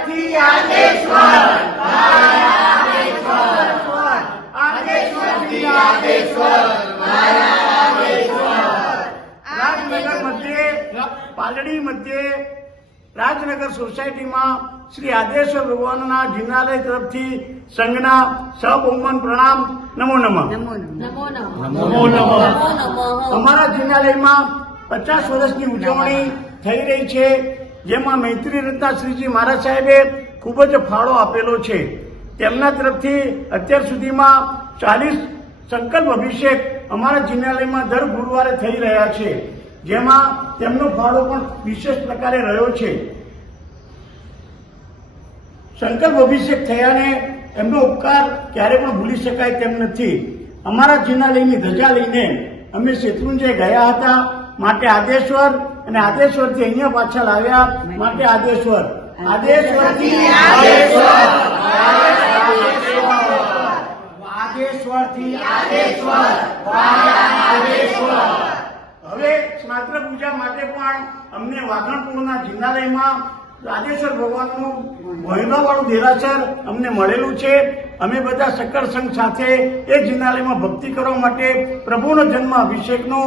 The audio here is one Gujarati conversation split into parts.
આદેશ્વરથી આદેશ્વર, આદેશ્વરથી આદેશ્વર, રાજનગર મધ્યે પાલડી મધ્યે રાજનગર સોસાયટીમાં શ્રી આદેશ્વર ભગવાનના જિનાલય તરફથી સંઘના સહબહુમાન પ્રણામ. નમો નમઃ. નમો નમઃ. અમારા જિનાલયમાં 50 વર્ષની ઉજવણી થઈ રહી છે, જેમાં મૈત્રી રત્ના શ્રીજી મહારાજ સાહેબે ખૂબ જ ફાળો આપેલો છે. તેમના તરફથી અત્યાર સુધીમાં 40 સંકલ્પ અભિષેક અમારા જિનાલયમાં દર ગુરુવારે થઈ રહ્યા છે, જેમાં તેમનો ફાળો પણ વિશેષ પ્રકારે રહ્યો છે. સંકલ્પ અભિષેક થયાને એમનો ઉપકાર ક્યારે પણ ભૂલી શકાય તેમ નથી. અમારા જિનાલયની ધજા લઈને અમે શેત્રુંજય ગયા હતા, માટે આદેશ્વર, અને આદેશ્વરથી અહીંયા પાછળ આવ્યા, માટે આદેશ્વર. આદેશ્વરથી આદેશ્વર, આદેશ્વરથી આદેશ્વર, આદેશ્વર. હવે સ્નાત્ર પૂજા માટે પણ અમને વાઘણપુરના જિનાલયમાં આદેશ્વર ભગવાનનું મહિનાવાળું દેરાસર અમને મળેલું છે. અમે બધા સકળ સંઘ સાથે એ જિનાલયમાં ભક્તિ કરવા માટે પ્રભુનો જન્મ અભિષેકનો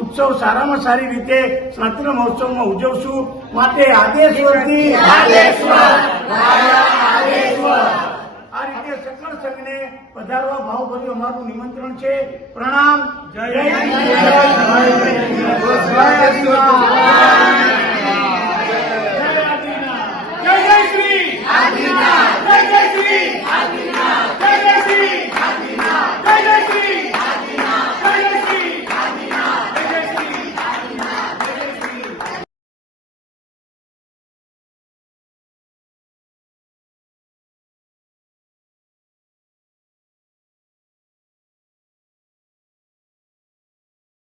ઉત્સવ સારામાં સારી રીતે સ્નાતક મહોત્સવમાં ઉજવશું, માટે આદેશ્વરથી આદેશ્વર, આદેશ્વર. આ રીતે સકળ સંઘને પધારવા ભાવભર્યું અમારું નિમંત્રણ છે. પ્રણામ. જય